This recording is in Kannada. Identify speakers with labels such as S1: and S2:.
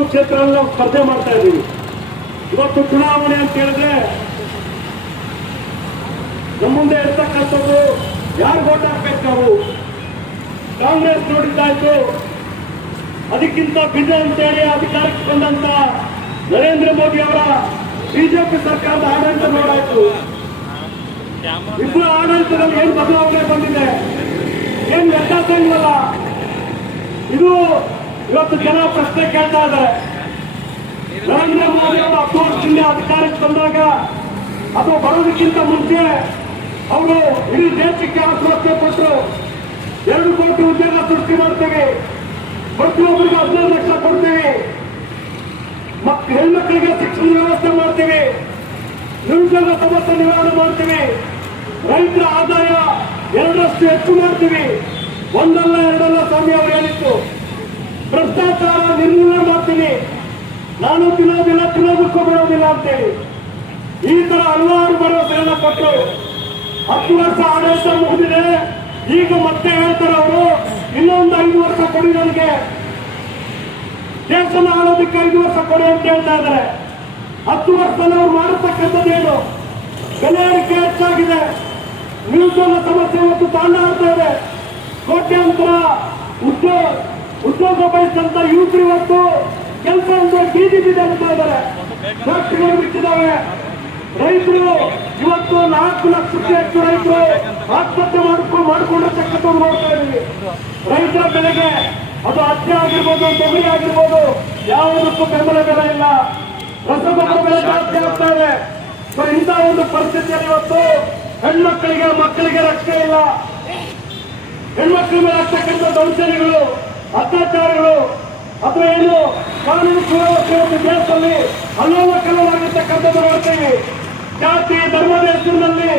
S1: ಮೂವತ್ತು ಕ್ಷೇತ್ರದಲ್ಲಿ ನಾವು ಸ್ಪರ್ಧೆ ಮಾಡ್ತಾ ಇದ್ದೀವಿ. ಇವತ್ತು ಚುನಾವಣೆ ಅಂತ ಹೇಳಿದ್ರೆ ನಮ್ಮ ಮುಂದೆ ಇರ್ತಕ್ಕಂಥದ್ದು ಯಾರು ಓಟ್ ಹಾಕ್ಬೇಕು ನಾವು? ಕಾಂಗ್ರೆಸ್ ನೋಡಿದ್ದಾಯ್ತು ಅದಕ್ಕಿಂತ ಭಿನ್ನ ಅಂತೇಳಿ ಅಧಿಕಾರಕ್ಕೆ ಬಂದಂತ ನರೇಂದ್ರ ಮೋದಿ ಅವರ ಬಿಜೆಪಿ ಸರ್ಕಾರದ ಆಡಳಿತ ನೋಡಾಯ್ತು. ಇಬ್ಬರು ಆಡಳಿತದಲ್ಲಿ ಏನ್ ಬದಲಾವಣೆ ಬಂದಿದೆ? ಏನ್ ವ್ಯತ್ಯಾಸ ಇಲ್ಲ ಇದು ಇವತ್ತು ಜನ ಪ್ರಶ್ನೆ ಕೇಳ್ತಾ ಇದ್ದಾರೆ. ನರೇಂದ್ರ ಮೋದಿ ಅವರು ವರ್ಷದಿಂದ ಅಧಿಕಾರಕ್ಕೆ ಬಂದಾಗ ಅದು ಬರೋದಕ್ಕಿಂತ ಮುಂಚೆ ಅವರು ಇಡೀ ದೇಶಕ್ಕೆ ಆತ್ಮಹತ್ಯೆ ಕೊಟ್ಟರು ಎರಡು ಕೋಟಿ ಉದ್ಯೋಗ ಸೃಷ್ಟಿ ಮಾಡ್ತೇವೆ. ಪ್ರತಿಯೊಬ್ಬರಿಗೆ ಹದಿನೈದು ಲಕ್ಷ ಕೊಡ್ತೇವೆ. ಮಕ್, ಹೆಣ್ಮಕ್ಳಿಗೆ ಶಿಕ್ಷಣ ವ್ಯವಸ್ಥೆ ಮಾಡ್ತೇವೆ. ನಿರುದ್ಯೋಗ ಸಮಸ್ಯೆ ನಿವಾರಣೆ ಮಾಡ್ತೇವೆ. ರೈತರ ಆದಾಯ ಎರಡರಷ್ಟು ಹೆಚ್ಚು ಮಾಡ್ತೀವಿ. ಒಂದಲ್ಲ ಎರಡಲ್ಲ ಸ್ವಾಮಿ ಅವರು ಭ್ರಷ್ಟಾಚಾರ ನಿರ್ಮೂಲನೆ ಮಾಡ್ತೀನಿ. ನಾನು ತಿನ್ನೋದಿಲ್ಲ, ತಿನ್ನೋದಕ್ಕೂ ಬಿಡೋದಿಲ್ಲ ಅಂತೇಳಿ. ಈ ತರ ಹಲವಾರು ಭರವಸೆಗಳನ್ನ ಪಟ್ಟು ಹತ್ತು ವರ್ಷ ಆಡಳಿತ ಮುಗಿದಿದೆ. ಈಗ ಮತ್ತೆ ಹೇಳ್ತಾರೆ ಅವರು, ಇನ್ನೊಂದು ಐದು ವರ್ಷ ಕೊಡಿ ನನಗೆ. ದೇಶನ ಆಡೋದಕ್ಕೆ ಐದು ವರ್ಷ ಕೊಡಿ ಅಂತ ಹೇಳ್ತಾ ಇದ್ದಾರೆ. ಹತ್ತು ವರ್ಷದಲ್ಲಿ ಅವ್ರು ಮಾಡತಕ್ಕಂಥದ್ದು ಏನು? ಬೆಲೆ ಏರಿಕೆ ಹೆಚ್ಚಾಗಿದೆ. ನಿರುದ್ಯೋಗ ಸಮಸ್ಯೆ ಇವತ್ತು ತಾಂಡ ಇದೆ. ಕೋಟ್ಯಾಂತರ ಉದ್ಯೋಗ ಉದ್ಯೋಗ ಬಯಸಿದಂತ ಯುವಕರು ಇವತ್ತು ಕೆಲಸ ಅಂದ್ರೆ ಬೀದಿ ಬೀದಿ ಆಗ್ತಾ ಇದ್ದಾರೆ. ಫ್ಯಾಕ್ಟ್ರಿಗಳು ಬಿಟ್ಟಿದ್ದಾವೆ. ರೈತರು ಇವತ್ತು ನಾಲ್ಕು ಲಕ್ಷಕ್ಕೆ ಹೆಚ್ಚು ರೈತರು ಆತ್ಮಹತ್ಯೆ ಮಾಡ್ಕೊಂಡು ಮಾಡ್ಕೊಂಡಿರ್ತಕ್ಕಂಥ ನೋಡ್ತಾ ಇದ್ದೀವಿ. ರೈತರ ಬೆಳೆಗೆ ಅದು ಹತ್ತಿ ಆಗಿರ್ಬೋದು, ತೊಗರಿ ಆಗಿರ್ಬೋದು, ಯಾವುದಕ್ಕೂ ಬೆಂಬಲ ಬೆಲೆ ಇಲ್ಲ. ರಸಗೊಬ್ಬರ ಬೆಲೆ ಜಾಸ್ತಿ ಆಗ್ತಾ ಇದೆ. ಸೊ ಇಂಥ ಒಂದು ಪರಿಸ್ಥಿತಿಯಲ್ಲಿ ಇವತ್ತು ಹೆಣ್ಮಕ್ಕಳಿಗೆ ಮಕ್ಕಳಿಗೆ ರಕ್ಷಣೆ ಇಲ್ಲ. ಹೆಣ್ಮಕ್ಳ ಮೇಲೆ ಆಗ್ತಕ್ಕಂಥ ದೌರ್ಜನ್ಯಗಳು ಅತ್ಯಾಚಾರಗಳು ಅಥವಾ ಏನು ಕಾನೂನು ಸುವ್ಯವಸ್ಥೆ ಒಂದು ದೇಶದಲ್ಲಿ ಅಲ್ಲೋಲ ಕಲ್ಲವಾಗಿರ್ತಕ್ಕಂಥದ್ದು ನೋಡ್ತೀವಿ. ಜಾತಿ ಧರ್ಮದ ಹೆಸರಿನಲ್ಲಿ